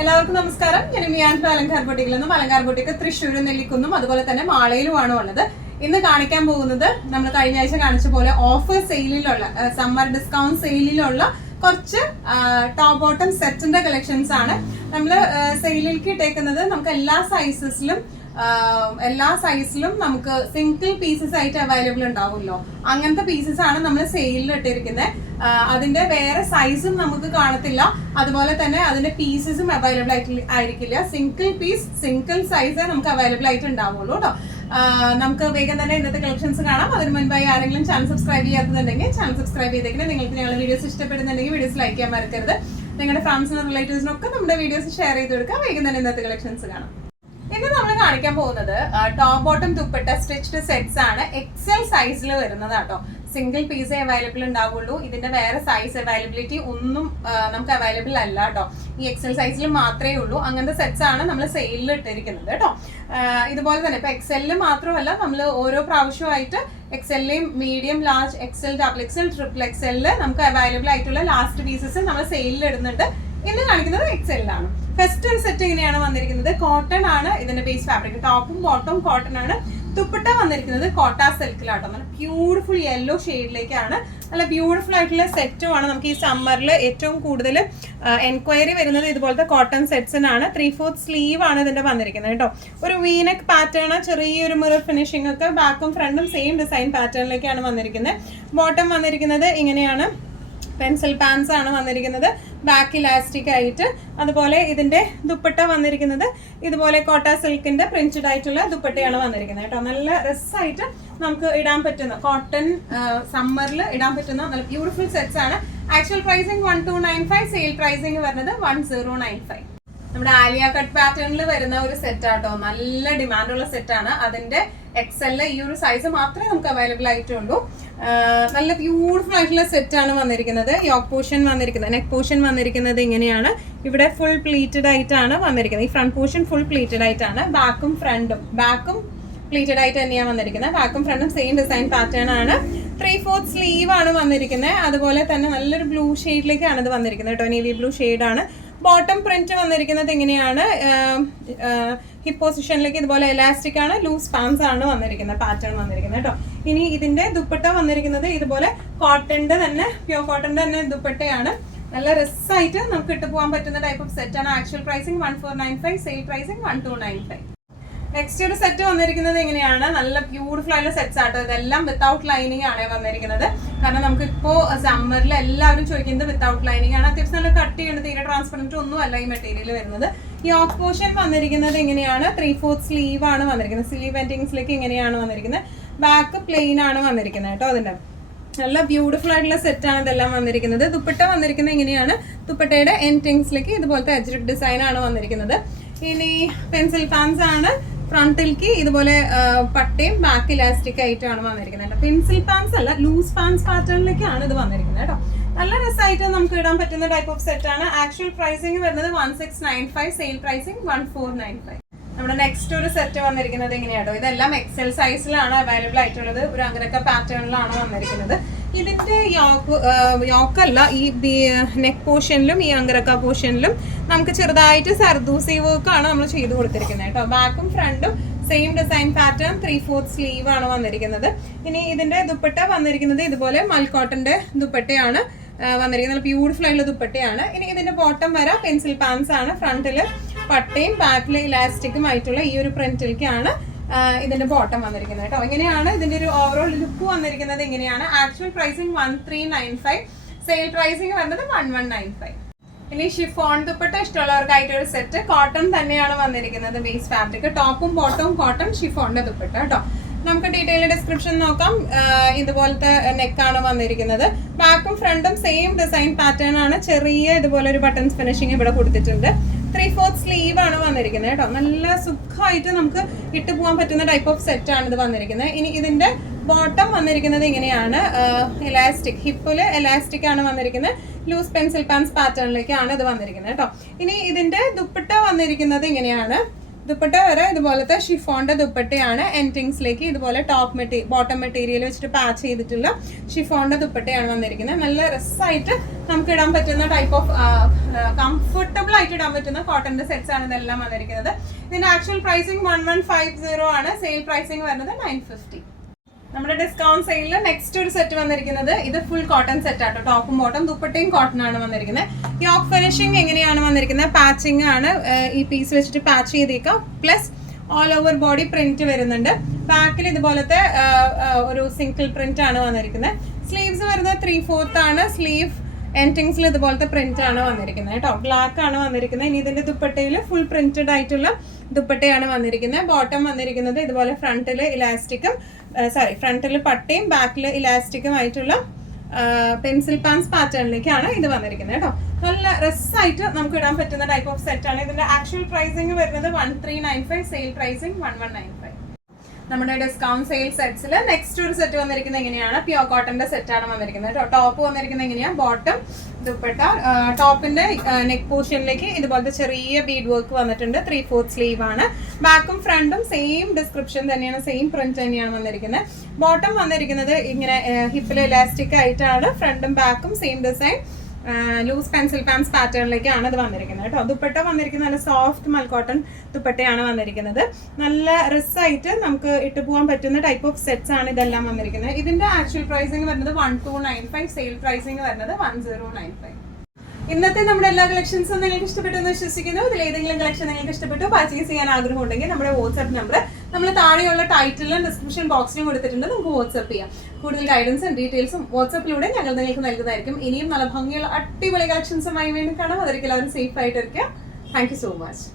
എല്ലാവർക്കും നമസ്കാരം. ഞാൻ മിയാൻസ് അലങ്കാർ ബൊട്ടിക്കിൽ നിന്നും അലങ്കാർ ബൊട്ടിക്ക് തൃശ്ശൂർ നെല്ലിക്കുന്നും അതുപോലെ തന്നെ മാളയിലുമാണ് ഉള്ളത്. ഇന്ന് കാണിക്കാൻ പോകുന്നത് നമ്മൾ കഴിഞ്ഞ ആഴ്ച കാണിച്ച പോലെ ഓഫർ സെയിലിലുള്ള സമ്മർ ഡിസ്കൗണ്ട് സെയിലിലുള്ള കുറച്ച് ടോപ്പ് ബോട്ടം സെറ്റിന്റെ കളക്ഷൻസ് ആണ്. നമ്മൾ സെയിലിലേക്ക് ഇട്ടേക്കുന്നത് നമുക്ക് എല്ലാ സൈസിലും നമുക്ക് സിംഗിൾ പീസസ് ആയിട്ട് അവൈലബിൾ ഉണ്ടാവുമല്ലോ, അങ്ങനത്തെ പീസസ് ആണ് നമ്മൾ സെയിലിൽ ഇട്ടിരിക്കുന്നത്. അതിന്റെ വേറെ സൈസും നമുക്ക് കാണത്തില്ല, അതുപോലെ തന്നെ അതിന്റെ പീസസും അവൈലബിൾ ആയിരിക്കില്ല. സിംഗിൾ പീസ് സിംഗിൾ സൈസ് നമുക്ക് അവൈലബിൾ ആയിട്ട് ഉണ്ടാവുള്ളൂ കേട്ടോ. നമുക്ക് വേഗം തന്നെ ഇന്നത്തെ കളക്ഷൻസ് കാണാം. അതിന് മുൻപായി ആരെങ്കിലും ചാനൽ സബ്സ്ക്രൈബ് ചെയ്യാത്തതുണ്ടെങ്കിൽ ചാനൽ സബ്സ്ക്രൈബ് ചെയ്തേക്കണം. നിങ്ങൾക്ക് ഞങ്ങളുടെ വീഡിയോസ് ഇഷ്ടപ്പെടുന്നുണ്ടെങ്കിൽ വീഡിയോസ് ലൈക്ക് ചെയ്യാൻ മറക്കരുത്. നിങ്ങളുടെ ഫ്രണ്ട്സിനും റിലേറ്റീവ്സിനും ഒക്കെ നമ്മുടെ വീഡിയോസ് ഷെയർ ചെയ്ത് കൊടുക്കുക. വേഗം തന്നെ ഇന്നത്തെ കളക്ഷൻസ് കാണാം. ഇന്ന് നമ്മൾ കാണിക്കാൻ പോകുന്നത് top bottom dupatta stitched sets ആണ്. എക്സൽ സൈസിൽ വരുന്നത് കേട്ടോ. സിംഗിൾ പീസേ അവൈലബിൾ ഉണ്ടാവുള്ളൂ. ഇതിന്റെ വേറെ സൈസ് അവൈലബിലിറ്റി ഒന്നും നമുക്ക് അവൈലബിൾ അല്ല കേട്ടോ. ഈ എക്സൽ സൈസിൽ മാത്രമേ ഉള്ളൂ. അങ്ങനത്തെ സെറ്റ്സ് ആണ് നമ്മൾ സെയിലിൽ ഇട്ടിരിക്കുന്നത് കേട്ടോ. ഇതുപോലെ തന്നെ ഇപ്പൊ എക്സലിൽ മാത്രമല്ല, നമ്മൾ ഓരോ പ്രാവശ്യമായിട്ട് എക്സലിലെയും medium, large, XL, double XL, triple എക്സലില് നമുക്ക് അവൈലബിൾ ആയിട്ടുള്ള ലാസ്റ്റ് പീസസ് നമ്മൾ സെയിലിൽ ഇടുന്നുണ്ട്. ഇന്ന് കാണിക്കുന്നത് എക്സലിലാണ്. ഫസ്റ്റ് ഒരു സെറ്റ് ഇങ്ങനെയാണ് വന്നിരിക്കുന്നത്. കോട്ടൺ ആണ് ഇതിന്റെ ബേസ് ഫാബ്രിക്. ടോപ്പും ബോട്ടവും കോട്ടൺ ആണ്. ദുപ്പട്ട വന്നിരിക്കുന്നത് കോട്ട സിൽക്കിലാട്ടോ. നല്ല ബ്യൂട്ടിഫുൾ യെല്ലോ ഷെയ്ഡിലേക്കാണ്. നല്ല ബ്യൂട്ടിഫുൾ ആയിട്ടുള്ള സെറ്റുമാണ്. നമുക്ക് ഈ സമ്മറിൽ ഏറ്റവും കൂടുതൽ എൻക്വയറി വരുന്നത് ഇതുപോലത്തെ കോട്ടൺ സെറ്റ്സിനാണ്. 3/4 സ്ലീവ് ആണ് ഇതിന്റെ വന്നിരിക്കുന്നത് കേട്ടോ. ഒരു വീനെക്ക് പാറ്റേൺ, ചെറിയൊരു മിറർ ഫിനിഷിംഗ് ഒക്കെ. ബാക്കും ഫ്രണ്ടും സെയിം ഡിസൈൻ പാറ്റേണിലേക്കാണ് വന്നിരിക്കുന്നത്. ബോട്ടം വന്നിരിക്കുന്നത് ഇങ്ങനെയാണ്. പെൻസിൽ പാൻസ് ആണ് വന്നിരിക്കുന്നത്, ബാക്ക് ഇലാസ്റ്റിക് ആയിട്ട്. അതുപോലെ ഇതിന്റെ ദുപ്പട്ട വന്നിരിക്കുന്നത് ഇതുപോലെ കോട്ട സിൽക്കിന്റെ പ്രിന്റഡ് ആയിട്ടുള്ള ദുപ്പട്ടയാണ് വന്നിരിക്കുന്നത് കേട്ടോ. നല്ല രസമായിട്ട് നമുക്ക് ഇടാൻ പറ്റുന്ന, കോട്ടൺ സമ്മറിൽ ഇടാൻ പറ്റുന്ന നല്ല ബ്യൂട്ടിഫുൾ സെറ്റ്സ് ആണ്. ആക്ച്വൽ പ്രൈസിങ് 1295, സെയിൽ പ്രൈസിങ് വരുന്നത് 1095. നമ്മുടെ ആലിയ കട്ട് പാറ്റേണിൽ വരുന്ന ഒരു സെറ്റ് ആട്ടോ. നല്ല ഡിമാൻഡുള്ള സെറ്റാണ്. അതിന്റെ എക്സലില് ഈ ഒരു സൈസ് മാത്രമേ നമുക്ക് അവൈലബിൾ ആയിട്ടുള്ളൂ. നല്ല ബ്യൂട്ടിഫുൾ ആയിട്ടുള്ള സെറ്റ് ആണ് വന്നിരിക്കുന്നത്. യോക്ക് പോർഷൻ വന്നിരിക്കുന്നത്, നെക്ക് പോർഷൻ വന്നിരിക്കുന്നത് ഇങ്ങനെയാണ്. ഇവിടെ ഫുൾ പ്ലീറ്റഡ് ആയിട്ടാണ് വന്നിരിക്കുന്നത്. ഈ ഫ്രണ്ട് പോർഷൻ ഫുൾ പ്ലീറ്റഡ് ആയിട്ടാണ്. ബാക്കും പ്ലീറ്റഡ് ആയിട്ട് തന്നെയാണ് വന്നിരിക്കുന്നത്. ബാക്കും ഫ്രണ്ടും സെയിം ഡിസൈൻ പാറ്റേൺ ആണ്. 3/4 സ്ലീവ് ആണ് വന്നിരിക്കുന്നത്. അതുപോലെ തന്നെ നല്ലൊരു ബ്ലൂ ഷെയ്ഡിലേക്കാണ് ഇത് വന്നിരിക്കുന്നത് കേട്ടോ. നേവി ബ്ലൂ ഷെയ്ഡാണ്. ബോട്ടം പ്രിന്റ് വന്നിരിക്കുന്നത് ഇങ്ങനെയാണ്. ഹിപ്പ് പൊസിഷനിലേക്ക് ഇതുപോലെ എലാസ്റ്റിക് ആണ്. ലൂസ് പാൻസ് ആണ് വന്നിരിക്കുന്നത്, പാറ്റേൺ വന്നിരിക്കുന്നത് കേട്ടോ. ഇനി ഇതിന്റെ ദുപ്പട്ട വന്നിരിക്കുന്നത് ഇതുപോലെ കോട്ടന്റെ തന്നെ, പ്യൂർ കോട്ടന്റെ തന്നെ ദുപ്പട്ടയാണ്. നല്ല രസമായിട്ട് നമുക്ക് ഇട്ട് പോകാൻ പറ്റുന്ന ടൈപ്പ് ഓഫ് സെറ്റ് ആണ്. Actual pricing 1495, sale pricing 1295. Next ഒരു സെറ്റ് വന്നിരിക്കുന്നത് ഇങ്ങനെയാണ്. നല്ല ബ്യൂട്ടിഫുൾ ആയിട്ടുള്ള സെറ്റ്സ് ആട്ടോ. ഇതെല്ലാം വിത്തൗട്ട് ലൈനിങ് ആണ് വന്നിരിക്കുന്നത്. കാരണം നമുക്ക് ഇപ്പോ സമ്മറിൽ എല്ലാവരും ചോദിക്കുന്നത് വിത്തൗട്ട് ലൈനിങ് ആണ്. അത്യാവശ്യം നല്ല കട്ട് ചെയ്യുന്നത്, തീരെ ട്രാൻസ്പെറന്റ് ഒന്നും അല്ല ഈ മെറ്റീരിയൽ വരുന്നത്. ഈ ഓഫ് പോർഷൻ വന്നിരിക്കുന്നത് ഇങ്ങനെയാണ്. 3/4 സ്ലീവ് ആണ് വന്നിരിക്കുന്നത്. സ്ലീവ് എൻഡിങ്സിലേക്ക് ഇങ്ങനെയാണ് വന്നിരിക്കുന്നത്. ബാക്ക് പ്ലെയിൻ ആണ് വന്നിരിക്കുന്നത് കേട്ടോ. അതിന്റെ നല്ല ബ്യൂട്ടിഫുൾ ആയിട്ടുള്ള സെറ്റ് ആണ് ഇതെല്ലാം വന്നിരിക്കുന്നത്. ദുപ്പട്ട വന്നിരിക്കുന്നത് ഇങ്ങനെയാണ്. ദുപ്പട്ടയുടെ എൻഡിങ്സിലേക്ക് ഇതുപോലത്തെ അജ്രക് ഡിസൈൻ ആണ് വന്നിരിക്കുന്നത്. ഇനി പെൻസിൽ പാൻസ് ആണ്. ഫ്രണ്ടിലേക്ക് ഇതുപോലെ പട്ടയും ബാക്ക് ഇലാസ്റ്റിക് ആയിട്ടാണ് വന്നിരിക്കുന്നത്. പെൻസിൽ പാൻസ് അല്ല, ലൂസ് പാൻസ് പാറ്റേണിലേക്കാണ് ഇത് വന്നിരിക്കുന്നത് കേട്ടോ. നല്ല രസമായിട്ട് നമുക്ക് ഇടാൻ പറ്റുന്ന ടൈപ്പ് ഓഫ് സെറ്റ് ആണ്. ആക്ച്വൽ പ്രൈസിങ് വരുന്നത് 1695, സെയിൽ പ്രൈസിങ് 1495. നമ്മുടെ നെക്സ്റ്റ് ഒരു സെറ്റ് വന്നിരിക്കുന്നത് ഇങ്ങനെയാട്ടോ. ഇതെല്ലാം എക്സൽ സൈസിലാണ് അവൈലബിൾ ആയിട്ടുള്ളത്. ഒരു അങ്കരക്ക പാറ്റേണിലാണ് വന്നിരിക്കുന്നത്. ഇതിന്റെ യോക്കല്ല, ഈ നെക്ക് പോർഷനിലും ഈ അങ്കരക്ക പോർഷനിലും നമുക്ക് ചെറുതായിട്ട് സർദൂസി വർക്ക് ആണ് നമ്മൾ ചെയ്ത് കൊടുത്തിരിക്കുന്നത് കേട്ടോ. ബാക്കും ഫ്രണ്ടും സെയിം ഡിസൈൻ പാറ്റേൺ. 3/4 സ്ലീവ് ആണ് വന്നിരിക്കുന്നത്. ഇനി ഇതിന്റെ ദുപ്പട്ട വന്നിരിക്കുന്നത് ഇതുപോലെ മൽക്കോട്ടന്റെ ദുപ്പട്ടയാണ് വന്നിരിക്കുന്നത്. ബ്യൂട്ടിഫുൾ ആയിട്ടുള്ള ദുപ്പട്ടയാണ്. ഇനി ഇതിന്റെ ബോട്ടം വര പെൻസിൽ പാൻസ് ആണ്. ഫ്രണ്ടില് പട്ടയും ബാക്കില് ഇലാസ്റ്റിക്കും ആയിട്ടുള്ള ഈ ഒരു പ്രിന്റിലേക്കാണ് ഇതിന്റെ ബോട്ടം വന്നിരിക്കുന്നത് കേട്ടോ. ഇങ്ങനെയാണ് ഇതിന്റെ ഒരു ഓവറോൾ ലുക്ക് വന്നിരിക്കുന്നത്. ഇങ്ങനെയാണ്. ആക്ച്വൽ പ്രൈസിങ് 1395, സെയിൽ പ്രൈസിങ് വരുന്നത് 1195. ഇനി ഷിഫോൺ ദുപ്പട്ട ഇഷ്ടമുള്ളവർക്കായിട്ട് ഒരു സെറ്റ്. കോട്ടൺ തന്നെയാണ് വന്നിരിക്കുന്നത് ബേസ് ഫാബ്രിക്. ടോപ്പും ബോട്ടവും കോട്ടൺ, ഷിഫോണിന്റെ ദുപ്പട്ട കേട്ടോ. നമുക്ക് ഡീറ്റെയിൽ ഡിസ്ക്രിപ്ഷൻ നോക്കാം. ഇതുപോലത്തെ നെക്കാണ് വന്നിരിക്കുന്നത്. ബാക്കും ഫ്രണ്ടും സെയിം ഡിസൈൻ പാറ്റേൺ ആണ്. ചെറിയ ഇതുപോലെ ഒരു ബട്ടൺസ് ഫിനിഷിംഗ് ഇവിടെ കൊടുത്തിട്ടുണ്ട്. 3/4 സ്ലീവ് ആണ് വന്നിരിക്കുന്നത് കേട്ടോ. നല്ല സുഖമായിട്ട് നമുക്ക് ഇട്ട് പോകാൻ പറ്റുന്ന ടൈപ്പ് ഓഫ് സെറ്റ് ആണ് ഇത് വന്നിരിക്കുന്നത്. ഇനി ഇതിന്റെ ബോട്ടം വന്നിരിക്കുന്നത് ഇങ്ങനെയാണ്. എലാസ്റ്റിക്, ഹിപ്പില് എലാസ്റ്റിക് ആണ് വന്നിരിക്കുന്നത്. ലൂസ് പെൻസിൽ പാൻസ് പാറ്റേണിലേക്കാണ് ഇത് വന്നിരിക്കുന്നത് കേട്ടോ. ഇനി ഇതിന്റെ ദുപ്പട്ട വന്നിരിക്കുന്നത് ഇങ്ങനെയാണ്. ദുപ്പട്ട വരെ ഇതുപോലത്തെ ഷിഫോണിന്റെ ദുപ്പട്ടയാണ്. എൻഡിങ്സിലേക്ക് ഇതുപോലെ ബോട്ടം മെറ്റീരിയൽ വെച്ചിട്ട് പാച്ച് ചെയ്തിട്ടുള്ള ഷിഫോണിന്റെ ദുപ്പട്ടയാണ് വന്നിരിക്കുന്നത്. നല്ല രസമായിട്ട് നമുക്ക് ഇടാൻ പറ്റുന്ന ടൈപ്പ് ഓഫ് കംഫർട്ടബിൾ ആയിട്ട് ഇടാൻ പറ്റുന്ന കോട്ടന്റെ സെറ്റ്സ് ആണ് ഇതെല്ലാം വന്നിരിക്കുന്നത്. ഇതിന്റെ ആക്ച്വൽ പ്രൈസിങ് 1150 ആണ്. സെയിൽ പ്രൈസിങ് വരുന്നത് 950. നമ്മുടെ ഡിസ്കൗണ്ട് സെയിലിൽ നെക്സ്റ്റ് ഒരു സെറ്റ് വന്നിരിക്കുന്നത് ഇത് ഫുൾ കോട്ടൺ സെറ്റ് ആട്ടോ. ടോപ്പും ബോട്ടം ദുപ്പട്ടയും കോട്ടൺ ആണ് വന്നിരിക്കുന്നത്. യോക്ക് ഫിനിഷിംഗ് എങ്ങനെയാണ് വന്നിരിക്കുന്നത്? പാച്ചിങ് ആണ്. ഈ പീസ് വെച്ചിട്ട് പാച്ച് ചെയ്തേക്കാം. Plus all over body print വരുന്നുണ്ട്. ബാക്കിൽ ഇതുപോലത്തെ ഒരു സിംഗിൾ പ്രിന്റ് ആണ് വന്നിരിക്കുന്നത്. സ്ലീവ്സ് വരുന്നത് 3/4 ആണ്. സ്ലീവ് എൻഡിങ്സിൽ ഇതുപോലത്തെ പ്രിന്റ് ആണ് വന്നിരിക്കുന്നത് കേട്ടോ. ബ്ലാക്ക് ആണ് വന്നിരിക്കുന്നത്. ഇനി ഇതിന്റെ ദുപ്പട്ടയിൽ ഫുൾ പ്രിന്റഡ് ആയിട്ടുള്ള ദുപ്പട്ടയാണ് വന്നിരിക്കുന്നത്. ബോട്ടം വന്നിരിക്കുന്നത് ഇതുപോലെ ഫ്രണ്ടിൽ ഇലാസ്റ്റിക്കും ഫ്രണ്ടിൽ പട്ടയും ബാക്കിൽ ഇലാസ്റ്റിക്കും ആയിട്ടുള്ള പെൻസിൽ പാൻസ് പാറ്റേണിലേക്കാണ് ഇത് വന്നിരിക്കുന്നത് കേട്ടോ. നല്ല രസമായിട്ട് നമുക്ക് ഇടാൻ പറ്റുന്ന ടൈപ്പ് ഓഫ് സെറ്റ് ആണ്. ഇതിന്റെ ആക്ച്വൽ പ്രൈസിങ് വരുന്നത് 1395, സെയിൽ പ്രൈസിങ് 1195. നമ്മുടെ ഡിസ്കൗണ്ട് സെയിൽ സെറ്റ്സിൽ നെക്സ്റ്റ് ഒരു സെറ്റ് വന്നിരിക്കുന്നത് എങ്ങനെയാണ്? പ്യോർ കോട്ടന്റെ സെറ്റ് ആണ് വന്നിരിക്കുന്നത് കേട്ടോ. ടോപ്പ് വന്നിരിക്കുന്നത് എങ്ങനെയാണ്? ബോട്ടം ദുപ്പട്ട, ടോപ്പിന്റെ നെക്ക് പോർഷനിലേക്ക് ഇതുപോലത്തെ ചെറിയ ബീഡ് വർക്ക് വന്നിട്ടുണ്ട്. 3/4 സ്ലീവ് ആണ്. ബാക്കും ഫ്രണ്ടും സെയിം ഡിസ്ക്രിപ്ഷൻ തന്നെയാണ്, സെയിം പ്രിന്റ് തന്നെയാണ് വന്നിരിക്കുന്നത്. ബോട്ടം വന്നിരിക്കുന്നത് ഇങ്ങനെ ഹിപ്പിൽ ഇലാസ്റ്റിക് ആയിട്ടാണ്. ഫ്രണ്ടും ബാക്കും same design loose pencil pants പാറ്റേണിലേക്കാണ് ഇത് വന്നിരിക്കുന്നത് കേട്ടോ. ദുപ്പട്ട വന്നിരിക്കുന്നത് നല്ല സോഫ്റ്റ് മൽക്കോട്ടൺ ദുപ്പട്ടയാണ് വന്നിരിക്കുന്നത്. നല്ല റിസായിട്ട് നമുക്ക് ഇട്ട് പോകാൻ പറ്റുന്ന ടൈപ്പ് ഓഫ് സെറ്റ്സ് ആണ് ഇതെല്ലാം വന്നിരിക്കുന്നത്. ഇതിന്റെ ആക്ച്വൽ പ്രൈസിങ് വരുന്നത് 1295, സെയിൽ പ്രൈസിങ് വരുന്നത് 1095. ഇന്നത്തെ നമ്മുടെ എല്ലാ കളക്ഷൻസും നിങ്ങൾക്ക് ഇഷ്ടപ്പെട്ടു എന്ന് വിശ്വസിക്കുന്നു. ഇതിൽ ഏതെങ്കിലും കളക്ഷൻ നിങ്ങൾക്ക് ഇഷ്ടപ്പെട്ടു പർച്ചേസ് ചെയ്യാൻ ആഗ്രഹം ഉണ്ടെങ്കിൽ നമ്മുടെ വാട്സ്ആപ്പ് നമ്പർ നമ്മൾ താഴെയുള്ള ടൈറ്റിലും ഡിസ്ക്രിപ്ഷൻ ബോക്സിലും കൊടുത്തിട്ടുണ്ട്. നമുക്ക് വാട്സ്ആപ്പ് ചെയ്യാം. കൂടുതൽ ഗൈഡൻസും ഡീറ്റെയിൽസും വാട്സ്ആപ്പിലൂടെ ഞങ്ങൾ നിങ്ങൾക്ക് നൽകുന്നതായിരിക്കും. ഇനിയും നല്ല ഭംഗിയുള്ള അടിപൊളി കളക്ഷൻസുമായി വീണ്ടും കാണാം. അതൊരിക്കലും അവർ സേഫ് ആയിട്ടിരിക്കുക. Thank you so much.